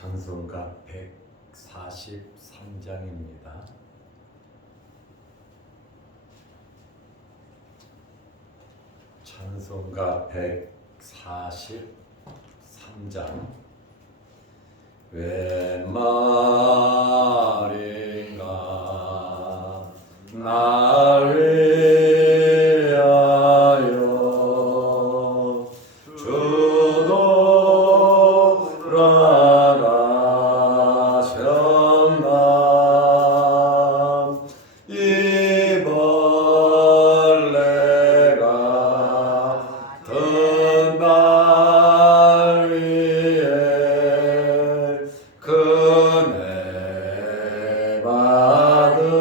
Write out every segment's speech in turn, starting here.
찬송가 143장입니다. 찬송가 143장. 웬 말인가 날 위하여 주도 돌아가셨나. 이 벌레가 든 날 위에 그네 받으셨나.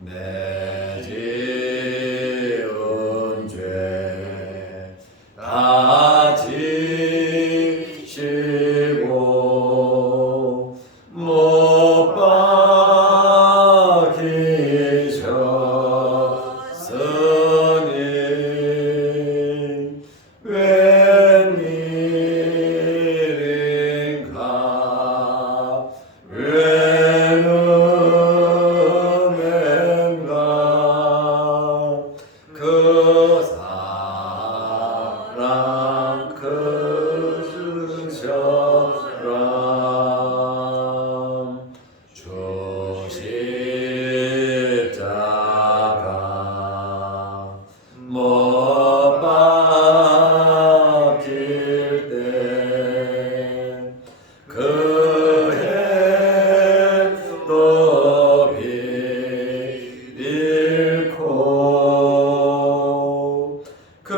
내 지은 죄 다 지시고 못 박히셨으니 웬일인가 웬 은혜인가. 그 사랑 그 사랑 주 십자가 못 박힐 때 그 해도 잃고 그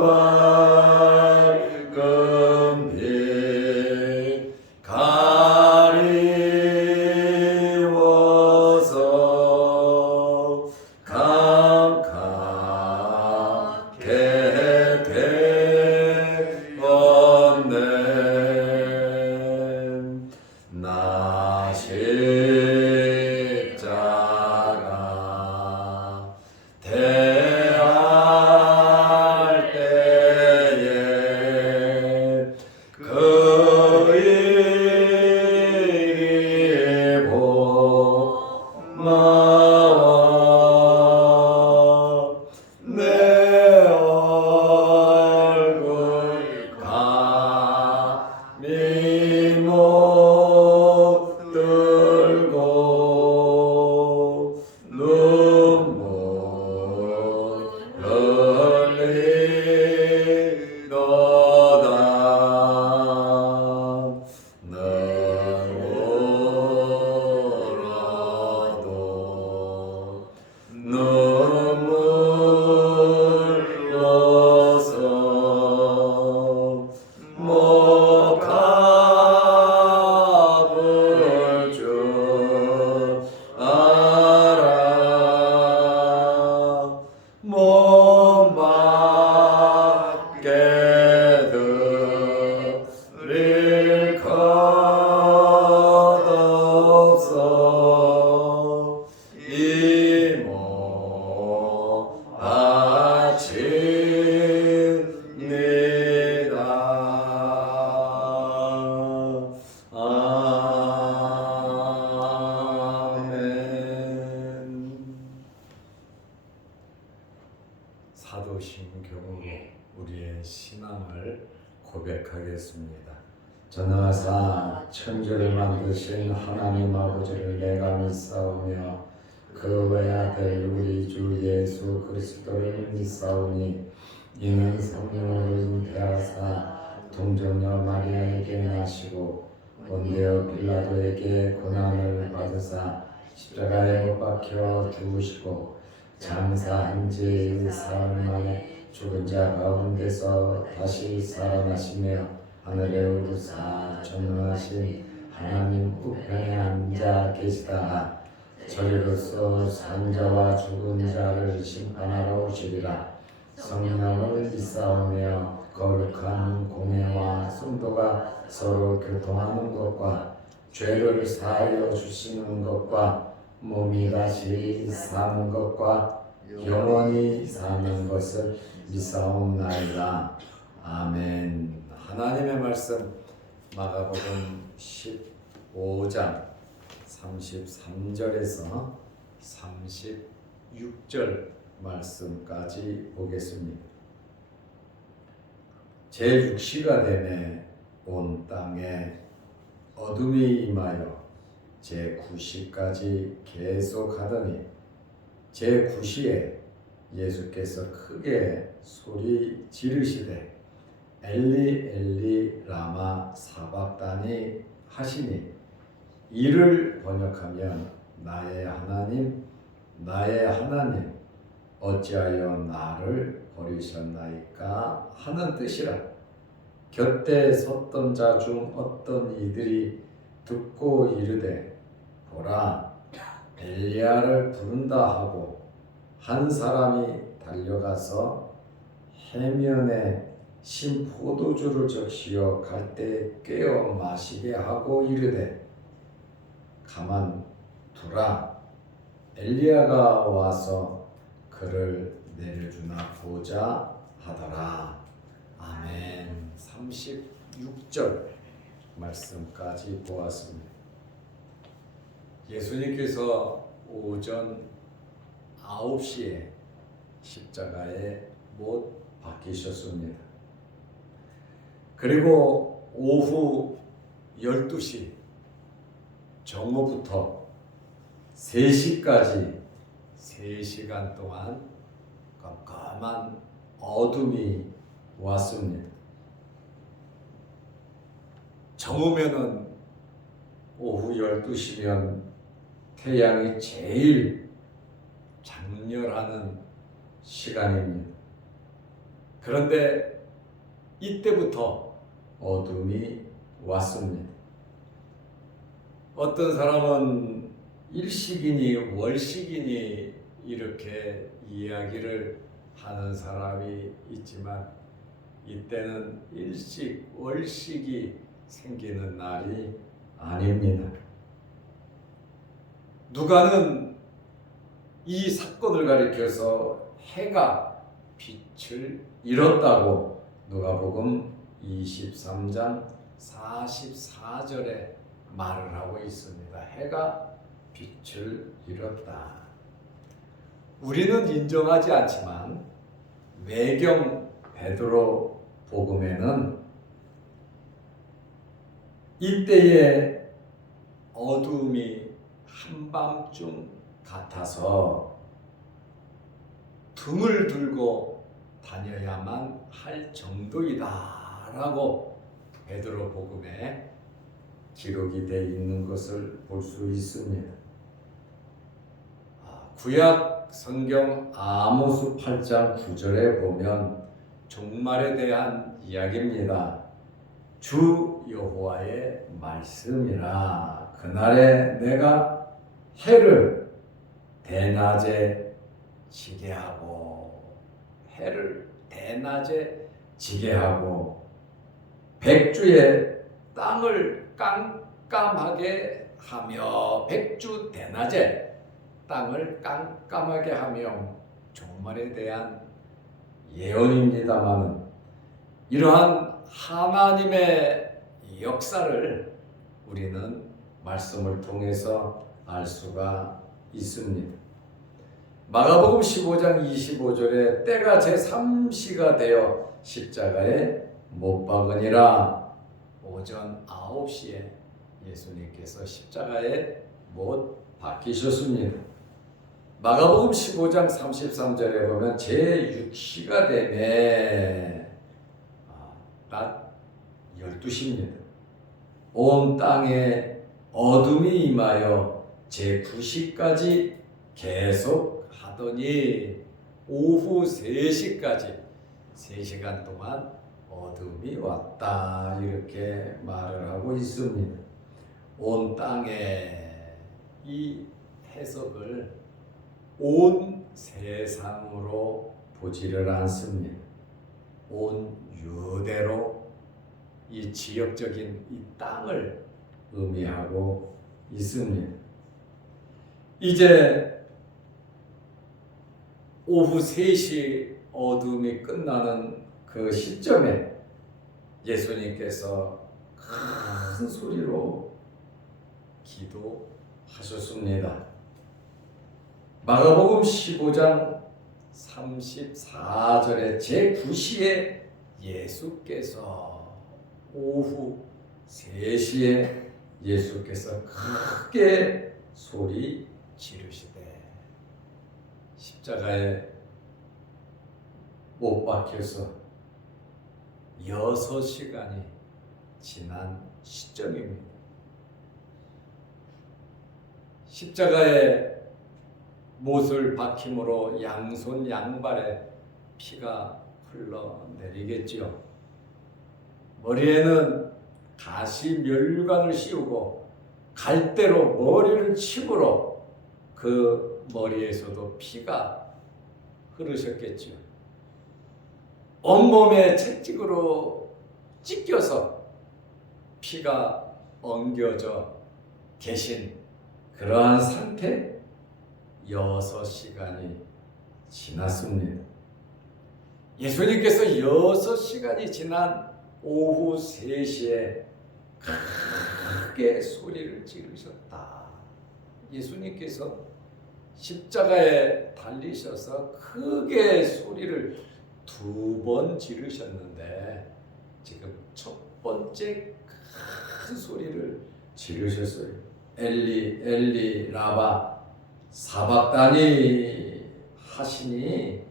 밝은 빛 가리워서 감각게 되었네. 나 십자가 대할 때에 그 일이 고마워. 내 얼굴 감히 못 들고 눈물 흘리도다. 늘 울어도 눈물로서 못 갚을 줄 알아. 못 받게 드릴 것 없어. 이 몸 바칩니다. 아멘. 사도신경으로 우리의 신앙을 고백하겠습니다. 전하사 천지를 만드신 하나님 아버지를 내가 믿사오며 그 외아들 우리 주 예수 그리스도를 믿사오니 이는 성령으로 잉태하사 동정녀 마리아에게 나시고 본디오 빌라도에게 고난을 받으사 십자가에 못 박혀 죽으시고 장사한 지 사흘 만에 죽은 자 가운데서 다시 살아나시며 하늘에 오르사 전능하신 하나님 우편에 앉아 계시다가 저리로서 산자와 죽은 자를 심판하러 오시리라. 성령을 믿사오며 거룩한 공예와 성도가 서로 교통하는 것과 죄를 사하여 주시는 것과 몸이 다시 사는 것과 영원히 사는 것을 믿사옵나이다. 아멘. 하나님의 말씀 마가복음 15장 33절에서 36절 말씀까지 보겠습니다. 제6시가 되매 온 땅에 어둠이 임하여 제9시까지 계속하더니 제9시에 예수께서 크게 소리 지르시되 엘리 엘리 라마 사박다니 하시니 이를 번역하면 나의 하나님 어찌하여 나를 버리셨나이까 하는 뜻이라. 곁에 섰던 자 중 어떤 이들이 듣고 이르되 보라 엘리야를 부른다 하고 한 사람이 달려가서 해면에 신 포도주를 적시어 갈대에 꿰어 마시게 하고 이르되 가만 두라 엘리야가 와서 그를 내려주나 보자 하더라. 아멘. 36절 말씀까지 보았습니다. 예수님께서 오전 9시에 십자가에 못 박히셨습니다. 그리고 오후 12시 정오부터 3시까지 3시간 동안 깜깜한 어둠이 왔습니다. 정오면은 오후 12시면 태양이 제일 장렬하는 시간입니다. 그런데 이때부터 어둠이 왔습니다. 어떤 사람은 일식이니 월식이니 이렇게 이야기를 하는 사람이 있지만 이때는 일식, 월식이 생기는 날이 아닙니다. 누가는 이 사건을 가리켜서 해가 빛을 잃었다고 누가복음 23장 44절에 말을 하고 있습니다. 해가 빛을 잃었다. 우리는 인정하지 않지만 외경 베드로 복음에는 이때의 어둠이 한밤중 같아서 등을 들고 다녀야만 할 정도이다 라고 베드로 복음에 기록이 되어 있는 것을 볼 수 있습니다. 구약 성경 아모스 8장 9절에 보면 종말에 대한 이야기입니다. 주 여호와의 말씀이라. 그날에 내가 해를 대낮에 지게 하고 백주에 땅을 깜깜하게 하며 백주 대낮에 땅을 깜깜하게 하며 종말에 대한 예언입니다만 이러한 하나님의 역사를 우리는 말씀을 통해서 알 수가 있습니다. 마가복음 15장 25절에 때가 제3시가 되어 십자가에 못 박으니라. 오전 9시에 예수님께서 십자가에 못 박히셨습니다. 마가복음 15장 33절에 보면 제6시가 되매 낮 12시입니다. 온 땅에 어둠이 임하여 제9시까지 계속 하더니 오후 3시까지 3시간 동안 어둠이 왔다 이렇게 말을 하고 있습니다. 온 땅에 이 해석을 온 세상으로 보지를 않습니다. 온 유대로 이 지역적인 이 땅을 의미하고 있습니다. 이제 오후 3시 어둠이 끝나는 그 시점에 예수님께서 큰 소리로 기도하셨습니다. 마가복음 15장 34절에 제9시에 예수께서 오후 3시에 예수께서 크게 소리 지르시되 십자가에 못 박혀서 6시간이 지난 시점입니다. 십자가에 못을 박힘으로 양손 양발에 피가 흘러내리겠지요. 머리에는 가시 멸관을 씌우고 갈대로 머리를 침으로 그 머리에서도 피가 흐르셨겠지요. 온몸에 채찍으로 찢겨서 피가 엉겨져 계신 그러한 상태 6시간이 지났습니다. 예수님께서 6시간이 지난 오후 3시에 크게 소리를 지르셨다. 예수님께서 십자가에 달리셔서 크게 소리를 2번 지르셨는데 지금 첫 번째 큰 소리를 지르셨어요. 엘리 엘리 라바 사박다니 하시니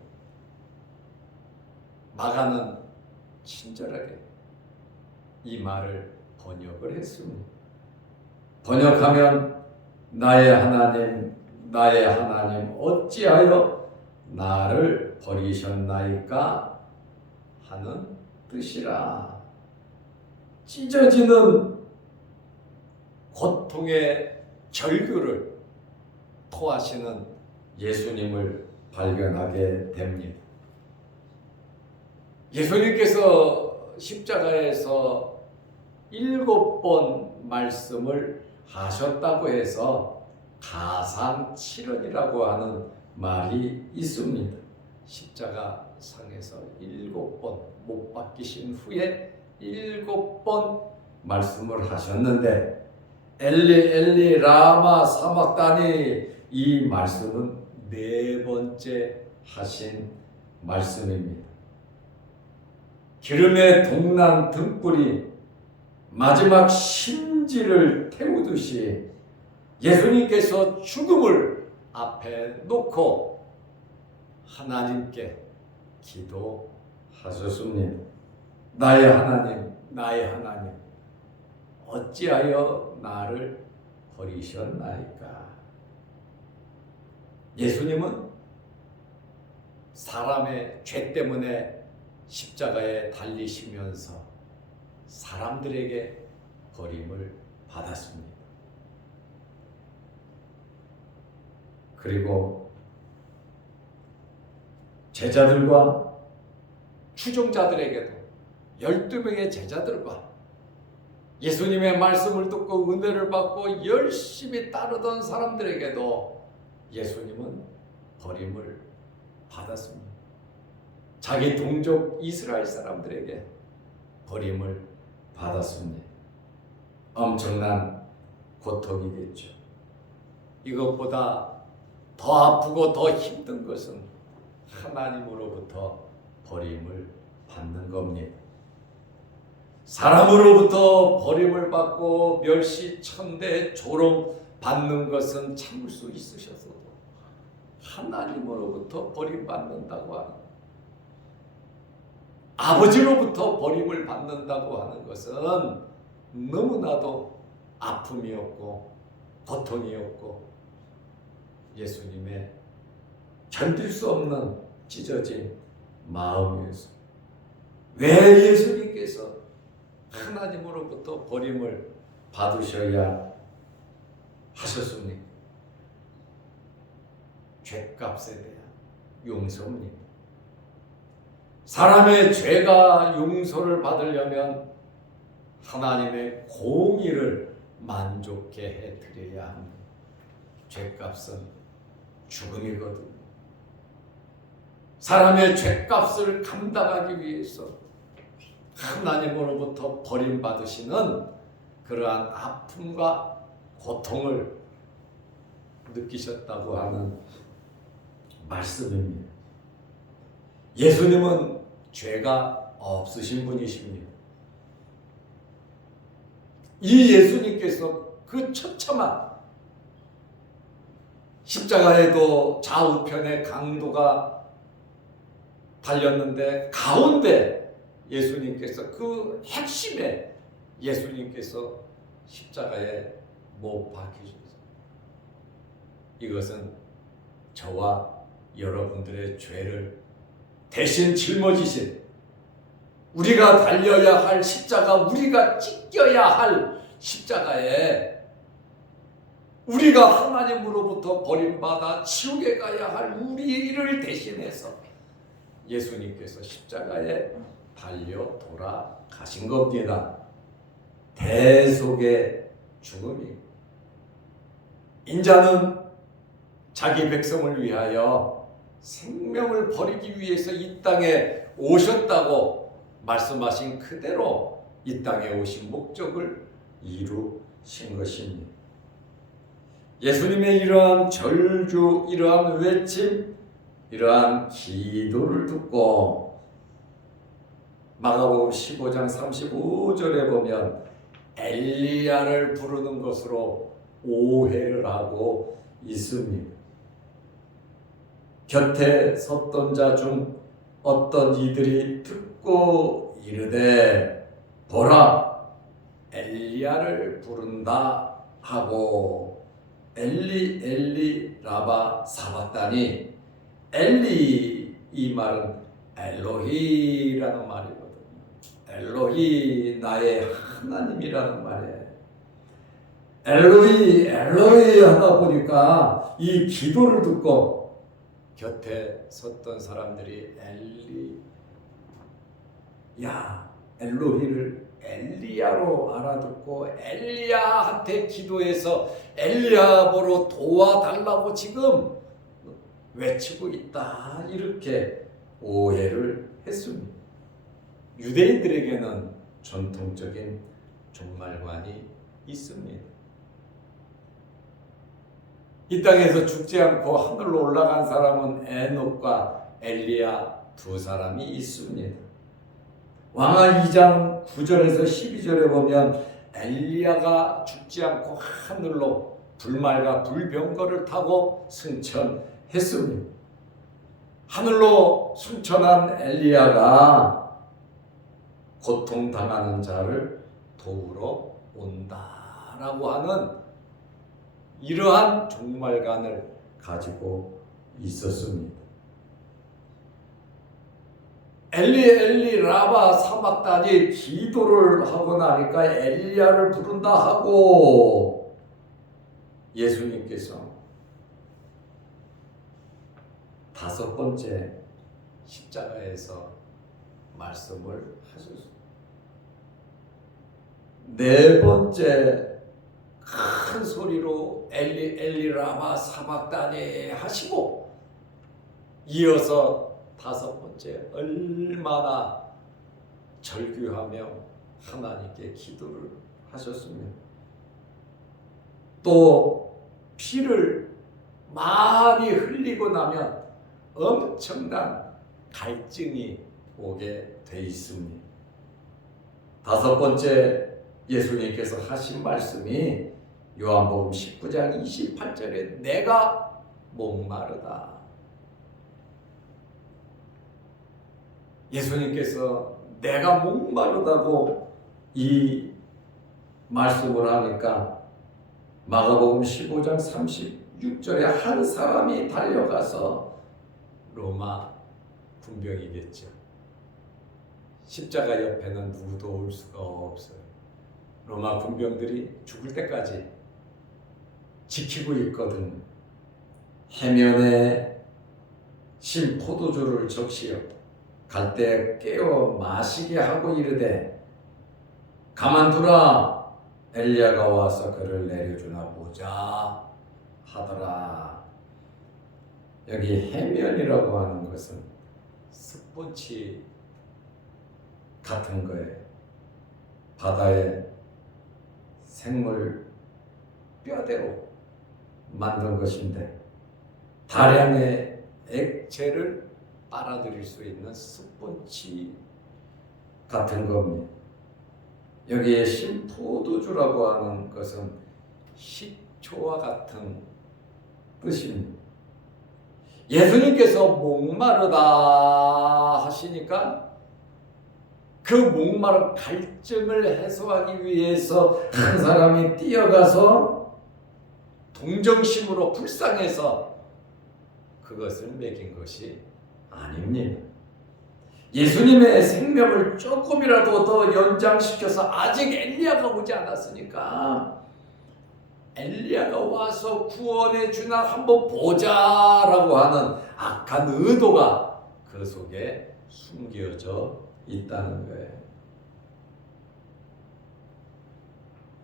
마가는 친절하게 이 말을 번역을 했습니다. 번역하면 나의 하나님 어찌하여 나를 버리셨나이까 하는 뜻이라. 찢어지는 고통의 절규를 토하시는 예수님을 발견하게 됩니다. 예수님께서 십자가에서 7번 말씀을 하셨다고 해서 가상7원이라고 하는 말이 있습니다. 십자가 상에서 7번 못 박히신 후에 7번 말씀을 하셨는데 엘리 엘리 라마 사막다니 이 말씀은 4번째 하신 말씀입니다. 기름에 동난 등불이 마지막 심지를 태우듯이 예수님께서 죽음을 앞에 놓고 하나님께 기도하셨습니다. 나의 하나님 어찌하여 나를 버리셨나이까. 예수님은 사람의 죄 때문에 십자가에 달리시면서 사람들에게 버림을 받았습니다. 그리고 제자들과 추종자들에게도 12명의 제자들과 예수님의 말씀을 듣고 은혜를 받고 열심히 따르던 사람들에게도 예수님은 버림을 받았습니다. 자기 동족 이스라엘 사람들에게 버림을 받았습니다. 엄청난 고통이겠죠. 이것보다 더 아프고 더 힘든 것은 하나님으로부터 버림을 받는 겁니다. 사람으로부터 버림을 받고 멸시, 천대, 조롱 받는 것은 참을 수 있으셔서도 하나님으로부터 버림받는다고 하는, 아버지로부터 버림을 받는다고 하는 것은 너무나도 아픔이었고 고통이었고 예수님의 견딜 수 없는 찢어진 마음이었습니다. 왜 예수님께서 하나님으로부터 버림을 받으셔야 하셨습니까? 죄값에 대한 용서입니다. 사람의 죄가 용서를 받으려면 하나님의 공의를 만족해 해드려야 합니다. 죄값은 죽음이거든요. 사람의 죄값을 감당하기 위해서 하나님으로부터 버림받으시는 그러한 아픔과 고통을 느끼셨다고 하는 말씀입니다. 예수님은 죄가 없으신 분이십니다. 이 예수님께서 그 처참한 십자가에도 좌우편에 강도가 달렸는데 가운데 예수님께서 그 핵심에 예수님께서 십자가에 못 박히셨어요. 이것은 저와 여러분들의 죄를 대신 짊어지신, 우리가 달려야 할 십자가, 우리가 찢겨야 할 십자가에 우리가 하나님으로부터 버림받아 지옥에 가야 할 우리를 대신해서 예수님께서 십자가에 달려 돌아가신 겁니다. 대속의 죽음이. 인자는 자기 백성을 위하여 생명을 버리기 위해서 이 땅에 오셨다고 말씀하신 그대로 이 땅에 오신 목적을 이루신 것입니다. 예수님의 이러한 절규, 이러한 외침, 이러한 기도를 듣고 마가복음 15장 35절에 보면 엘리야를 부르는 것으로 오해를 하고 있습니다. 곁에 섰던 자 중 어떤 이들이 듣고 이르되 보라 엘리야를 부른다 하고 엘리 엘리 라바 사박다니. 엘리 이 말은 엘로히라는 말이거든요. 엘로히 나의 하나님이라는 말이에요. 엘로히 엘로히 하다 보니까 이 기도를 듣고 곁에 섰던 사람들이 엘로히를 엘리야로 알아듣고 엘리야한테 기도해서 엘리야 보러 도와달라고 지금 외치고 있다, 이렇게 오해를 했습니다. 유대인들에게는 전통적인 종말관이 있습니다. 이 땅에서 죽지 않고 하늘로 올라간 사람은 에녹과 엘리야 두 사람이 있습니다. 왕하 2장 9절에서 12절에 보면 엘리야가 죽지 않고 하늘로 불말과 불병거를 타고 승천했습니다. 하늘로 승천한 엘리야가 고통당하는 자를 도우러 온다라고 하는 이러한 종말관을 가지고 있었습니다. 엘리 엘리 라바 사박단이 기도를 하고 나니까 엘리야를 부른다 하고 예수님께서 다섯 번째 십자가에서 말씀을 하셨습니다. 네 번째 큰 소리로 엘리 엘리 라마 사박다니 하시고 이어서 다섯 번째 얼마나 절규하며 하나님께 기도를 하셨습니다. 또 피를 많이 흘리고 나면 엄청난 갈증이 오게 돼 있습니다. 다섯 번째 예수님께서 하신 말씀이 요한복음 19장 28절에 내가 목마르다. 예수님께서 내가 목마르다고 이 말씀을 하니까 마가복음 15장 36절에 한 사람이 달려가서 로마 군병이겠죠. 십자가 옆에는 누구도 올 수가 없어요. 로마 군병들이 죽을 때까지 지키고 있거든요. 해면에 신 포도주를 적시어 갈 때 깨워 마시게 하고 이르되 가만두라 엘리야가 와서 그를 내려주나 보자 하더라. 여기 해면이라고 하는 것은 스포츠 같은 거예요. 바다의 생물 뼈대로 만든 것인데 다량의 액체를 빨아들일 수 있는 스펀지 같은 겁니다. 여기에 신포도주라고 하는 것은 식초와 같은 뜻입니다. 예수님께서 목마르다 하시니까 그 목마른 갈증을 해소하기 위해서 한 사람이 뛰어가서 동정심으로 불쌍해서 그것을 먹인 것이 아닙니다. 예수님의 생명을 조금이라도 더 연장시켜서 아직 엘리야가 오지 않았으니까 엘리야가 와서 구원해 주나 한번 보자라고 하는 악한 의도가 그 속에 숨겨져 있다는 거예요.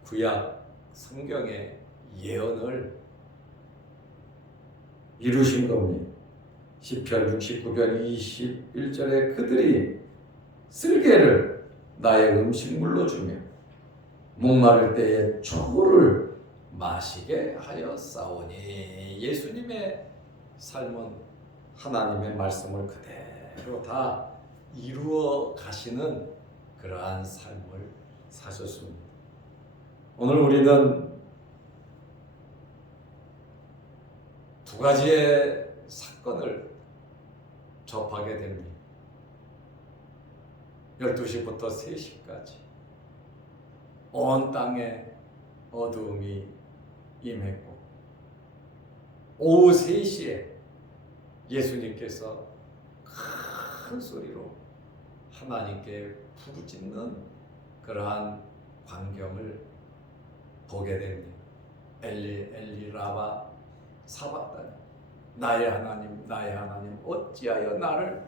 구약 성경의 예언을 이루신 겁니다. 시편 69편 21절에 그들이 쓸개를 나의 음식물로 주며 목마를 때에 저울을 마시게 하였사오니 예수님의 삶은 하나님의 말씀을 그대로 다 이루어 가시는 그러한 삶을 사셨습니다. 오늘 우리는 두 가지의 사건을 접하게 됩니다. 12시부터 3시까지 온 땅에 어두움이 임했고 오후 3시에 예수님께서 큰 소리로 하나님께 부르짖는 그러한 광경을 보게 됩니다. 엘리 엘리 라마 사박다니 나의 하나님 어찌하여 나를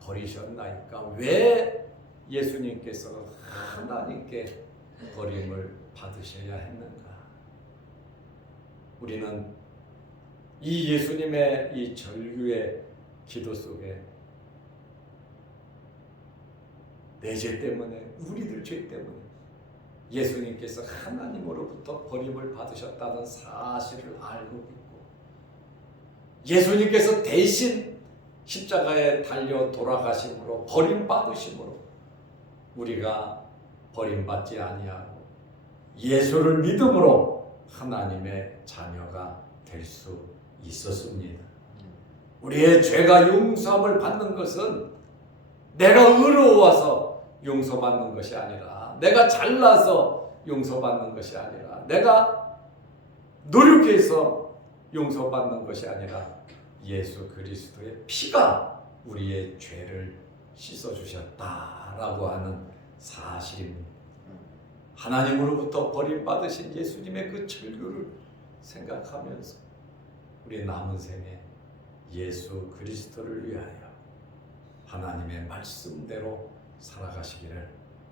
버리셨나이까. 왜 예수님께서 하나님께 버림을 받으셔야 했는가. 우리는 이 예수님의 이 절규의 기도 속에 내 죄 때문에 우리들 죄 때문에 예수님께서 하나님으로부터 버림을 받으셨다는 사실을 알고 있고 예수님께서 대신 십자가에 달려 돌아가심으로 버림받으심으로 우리가 버림받지 아니하고 예수를 믿음으로 하나님의 자녀가 될 수 있었습니다. 우리의 죄가 용서함을 받는 것은 내가 의로워서 용서받는 것이 아니라 내가 잘나서 용서받는 것이 아니라 내가 노력해서 용서받는 것이 아니라 예수 그리스도의 피가 우리의 죄를 씻어주셨다라고 하는 사실입니다. 하나님으로부터 버림받으신 예수님의 그 절규를 생각하면서 우리 남은 생에 예수 그리스도를 위하여 하나님의 말씀대로 살아가시기를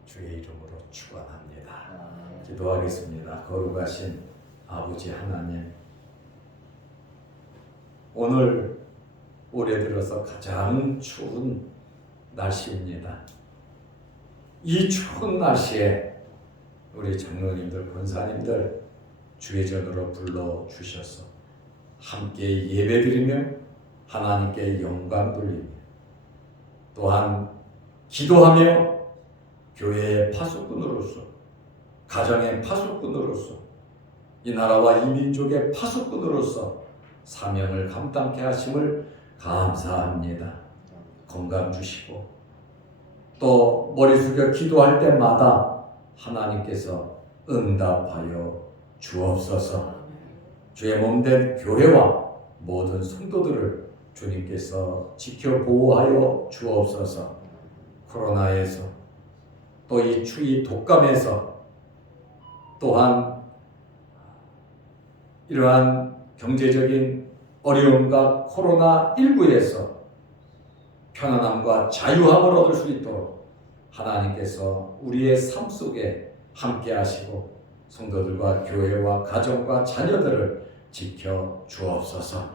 주의 이름으로 축원합니다. 기도하겠습니다. 거룩하신 아버지 하나님, 오늘 올해 들어서 가장 추운 날씨입니다. 이 추운 날씨에 우리 장로님들, 권사님들 주의 전으로 불러주셔서 함께 예배드리며 하나님께 영광 돌리며 또한 기도하며 교회의 파수꾼으로서 가정의 파수꾼으로서 이 나라와 이 민족의 파수꾼으로서 사명을 감당케 하심을 감사합니다. 건강 주시고 또 머리 숙여 기도할 때마다 하나님께서 응답하여 주옵소서. 주의 몸된 교회와 모든 성도들을 주님께서 지켜 보호하여 주옵소서. 코로나에서 또 이 추위 독감에서 또한 이러한 경제적인 어려움과 코로나19에서 편안함과 자유함을 얻을 수 있도록 하나님께서 우리의 삶 속에 함께 하시고 성도들과 교회와 가정과 자녀들을 지켜 주옵소서.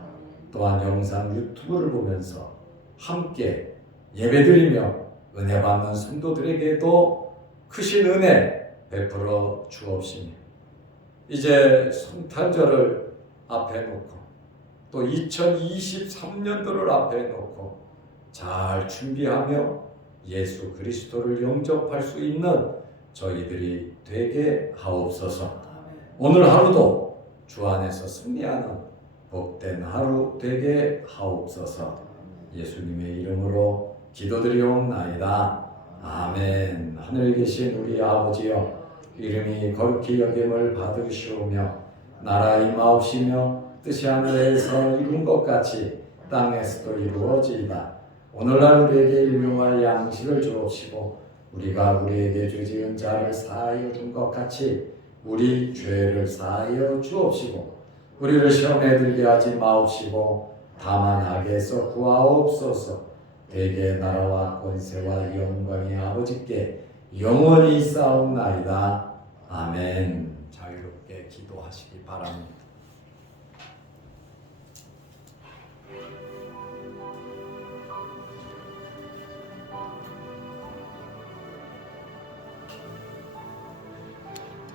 또한 영상 유튜브를 보면서 함께 예배드리며 은혜 받는 성도들에게도 크신 은혜 베풀어 주옵시며 이제 성탄절을 앞에 놓고 또 2023년도를 앞에 놓고 잘 준비하며 예수 그리스도를 영접할 수 있는 저희들이 되게 하옵소서. 오늘 하루도 주 안에서 승리하는 복된 하루 되게 하옵소서. 예수님의 이름으로 기도드리옵나이다. 아멘. 하늘에 계신 우리 아버지여, 이름이 거룩히 여김을 받으시오며 나라 임하옵시며 뜻이 하늘에서 이룬 것 같이 땅에서도 이루어지이다. 오늘날 우리에게 일용할 양식을 주옵시고 우리가 우리에게 죄지은 자를 사하여 준 것 같이 우리 죄를 사하여 주옵시고 우리를 시험에 들게 하지 마옵시고 다만 악에서 구하옵소서. 대개 나라와 권세와 영광이 아버지께 영원히 있사옵나이다. 아멘. 자유롭게 기도하시기 바랍니다.